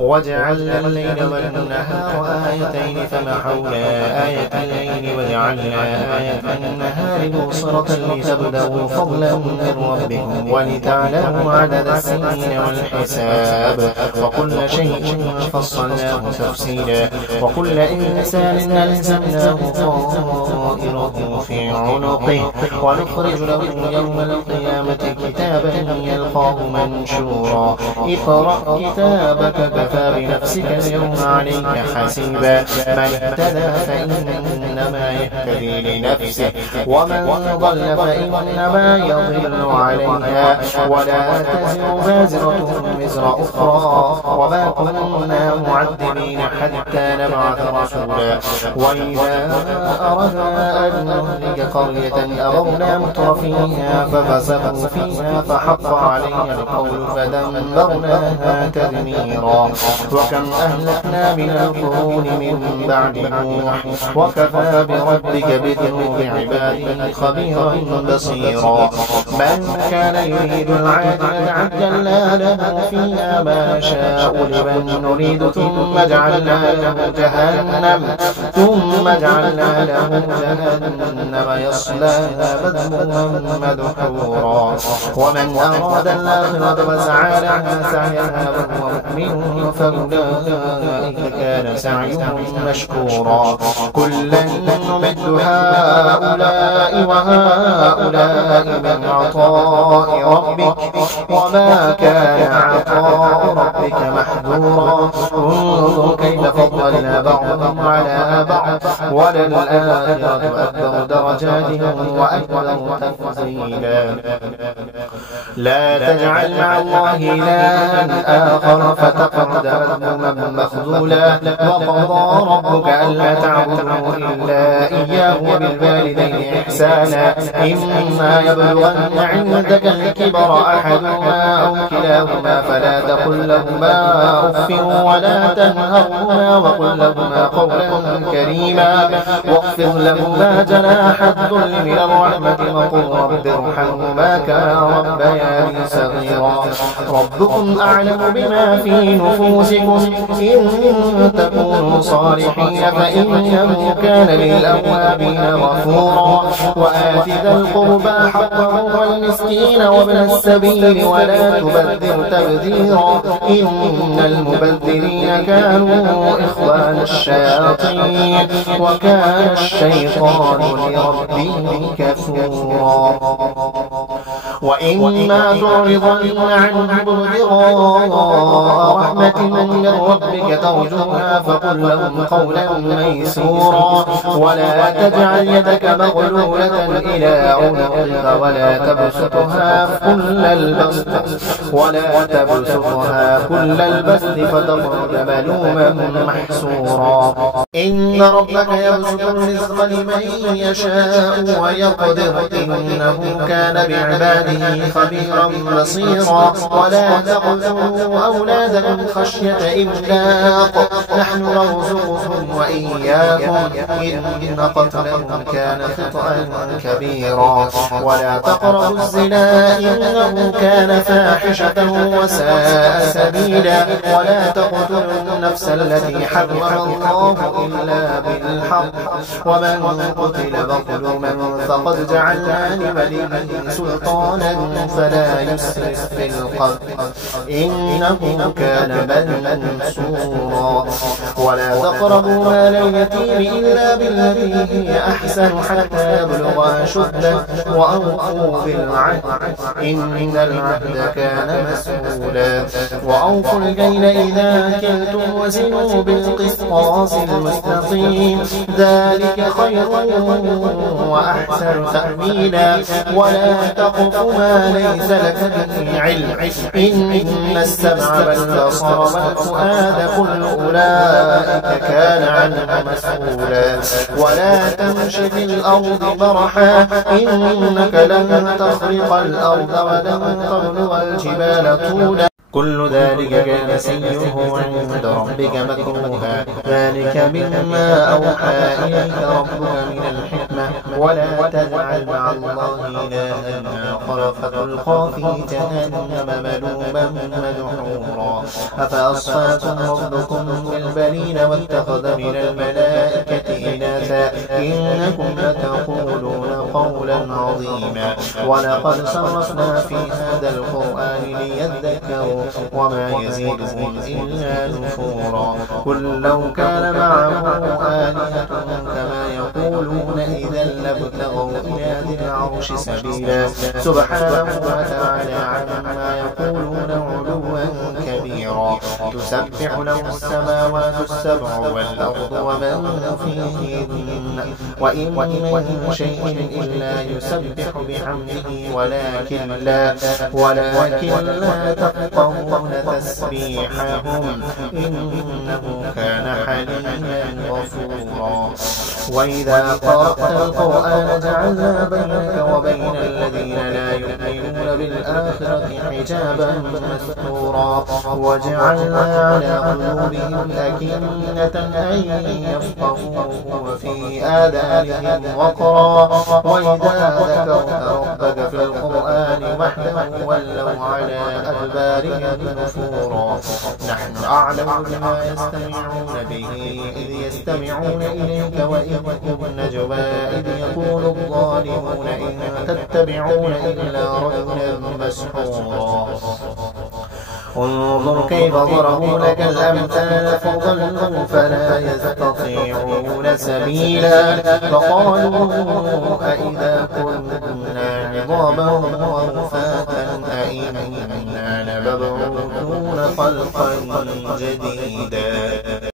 وجعلنا الليل والنهار آيتين فمحونا آية الليل وجعلنا آية النهار مبصرة لتبتغوا فضلا من ربكم ولتعلموا عدد السنين والحساب وكل شيء فصلناه تفصيلا وكل إنسان ألزمناه طائره في عنقه ونخرج له يوم القيامة كتابا يلقاه منشورا اقرأ كتابك كفى بنفسك اليوم عليك حسيبا من اهتدى فإنما يهتدي لنفسه ومن ضل فإنما يضل عليها ولا تزر وازرة وزر أخرى وما كنا معذبين حتى نبعث رسولا وإذا أردنا أن نهلك قرية أمرنا مترفيها ففسقوا فيها فحق عليها القول فدمرناها تدميرا وكم أهلكنا من القرون من بعد نوح وكفى بربك بذنوب عباده خبيرا بصيرا من كان يريد العاجلة عجلنا له فيها ما نشاء لمن نريد ثم جعلنا له جهنم يصلاها مذموما مدحورا ومن أراد الآخرة وسعى لها سعيها وهو مؤمن فأولئك كان سعيهم مشكورا كلا نمد هؤلاء وهؤلاء من عطاء ربك وما كان عطاء ربك محذورا انظر كيف فضلنا بعضهم على بعض وللآخرة أكبر درجات وأكبر تفضيلا لا تجعل مع الله إلها آخر فتقعد مذموما مخذولا وقضى ربك ألا تعبدوا إلا إياه وبالوالدين إحسانا إما يبلغن عندك الكبر أحدهما أو كلاهما فلا تقل لهما أف ولا تنهرهما وقل لهما قولا كريما واخفض لهما جناح الذل من الرحمة وقل رب ارحمهما كما ربياني صغيرا ربكم أعلم بما في نفوسكم إن تكونوا صالحين فإنه كان للأوابين غفورا وآت ذا القربى حقه والمسكين وابن السبيل ولا تبذر تبذيرا إن المبذرين كانوا إخوان الشياطين وكان الشيطان لربه كفورا وإما تعرضن عنهم ابتغاء رحمة من ربك ترجوها فقل لهم قولا ميسورا ولا تجعل يدك مغلولة إلى عنقك ولا تبسطها كل البسط فتقعد ملوما محسورا إن ربك يبسط الرزق لمن يشاء ويقدر إنه كان بعباده خبيرا بصيرا ولا تقتلوا أولادكم خشية إملاق نحن نرزقهم وإياكم إن قتلهم كان خطأ كبيرا ولا تقربوا الزنا إنه كان فاحشة وساء سبيلا ولا تقتلوا النفس التي حرم الله إلا بالحق ومن قتل مظلوما فقد جعلنا لوليه سلطانا فلا يسرف في القتل إنه كان منصورا ولا تقربوا مال اليتيم إلا بالتي هي أحسن حتى يبلغ أشده وأوفوا بالعهد إن العهد كان مسؤولا وأوفوا الكيل إذا كلتم وزنوا بالقسطاس المستقيم ذلك خير وأحسن تأويلا ولا تقف ما ليس لك به علم إن السمع والبصر والفؤاد كل أولئك كان عنه مسؤولا ولا تمش في الأرض مرحا إنك لن تخرق الأرض ولن تبلغ الجبال طولا كل ذلك كان سيئه عند ربك مكروها. ذلك مما أوحى إليك ربك من الحكمة. ولا تجعل مع الله إلها آخر فتلقى في جهنم ملوما مدحورا. أفأصفاكم ربكم بالبنين واتخذ من الملائكة إناثا إنكم لتقولون قولا عظيما. ولقد صرفنا في هذا القرآن ليذكروا وما يزيدهم إلا نفورا. قل لو كان معه آلهة كما يقولون إذا لابتغوا إلى ذي العرش سبيلا. سبحانه وتعالى عما يقولون علوا كبيرا. تسبح له السماوات السبع والأرض ومن فيهن وإن من شيء إلا يسبح بحمده ولكن لا تفقهون تسبيحهم إنه كان حليما غفورا. وإذا قرأت القرآن جعلنا بينك وبين الذين لا يؤمنون بالآخرة حجابا مستورا. وجعلنا على قلوبهم أكنة أن يفقهوه وفي آذانهم وقرا. وإذا ذكرت ربك في القرآن وحده ولوا على أدبارهم نفورا. نحن أعلم بما يستمعون به إذ يستمعون إليك وإذ هم نجوى إذ يقول الظالمون إن تتبعون إلا رجلا مسحورا. انظر كيف ضربوا لك الأمثال فضلوا فلا يستطيعون سبيلا. فقالوا أئذا كنا عظاما ورفاتا أئنا لمبعوثون خلقا جديدا.